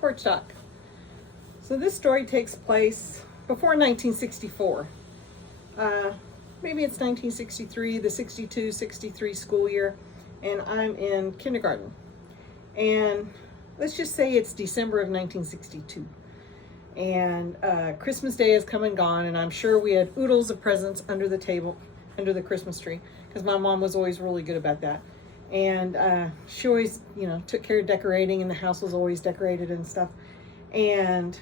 Porch Talk. So this story takes place before 1964. Maybe it's 1963, the 62-63 school year, and I'm in kindergarten. And let's just say it's December of 1962. And Christmas Day has come and gone, and I'm sure we had oodles of presents under the table, under the Christmas tree, because my mom was always really good about that. And she always, took care of decorating, and the house was always decorated and stuff. And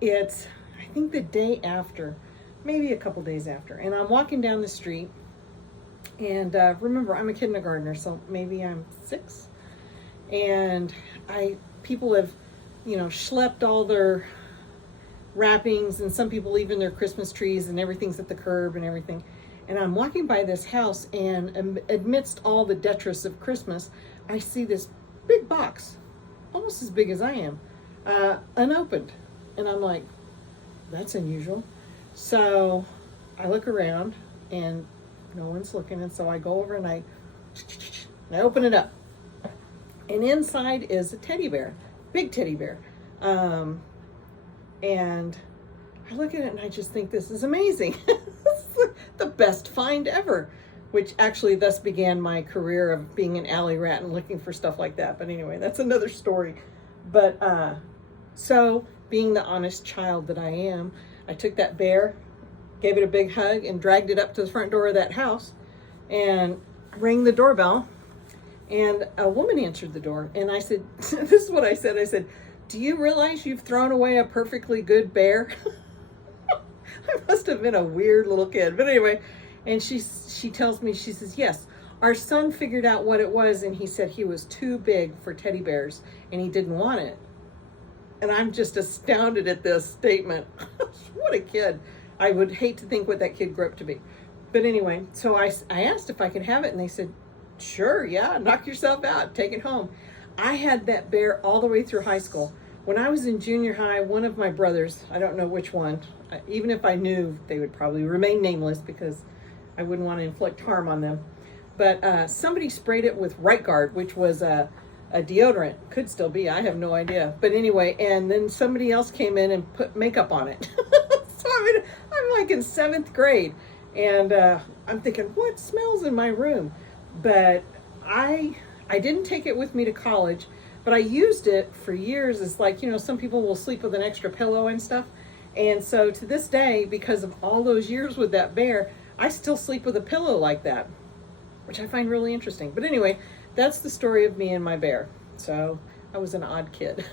it's, I think the day after, maybe a couple days after, and I'm walking down the street, and remember, I'm a kindergartner, so maybe I'm 6, and people have, schlepped all their wrappings, and some people even their Christmas trees, and everything's at the curb and everything. And I'm walking by this house, and amidst all the detritus of Christmas, I see this big box, almost as big as I am, unopened. And I'm like, that's unusual. So I look around, and no one's looking, and so I go over and I open it up. And inside is a teddy bear, big teddy bear. And I look at it and I just think, this is amazing. The best find ever, which actually thus began my career of being an alley rat and looking for stuff like that. But anyway, that's another story. But so being the honest child that I am, I took that bear, gave it a big hug, and dragged it up to the front door of that house and rang the doorbell. And a woman answered the door, and I said, this is what I said, do you realize you've thrown away a perfectly good bear? I must have been a weird little kid. But anyway, and she tells me, she says, yes, our son figured out what it was, and he said he was too big for teddy bears, and he didn't want it. And I'm just astounded at this statement. What a kid. I would hate to think what that kid grew up to be. But anyway, so I asked if I could have it, and they said, sure, yeah, knock yourself out, take it home. I had that bear all the way through high school. When I was in junior high, one of my brothers, I don't know which one, even if I knew, they would probably remain nameless because I wouldn't want to inflict harm on them. But somebody sprayed it with Right Guard, which was a deodorant. Could still be, I have no idea. But anyway, and then somebody else came in and put makeup on it. So I'm like in 7th grade, and I'm thinking, what smells in my room? But I didn't take it with me to college, but I used it for years as like, some people will sleep with an extra pillow and stuff. And so to this day, because of all those years with that bear, I still sleep with a pillow like that, which I find really interesting. But anyway, that's the story of me and my bear. So I was an odd kid.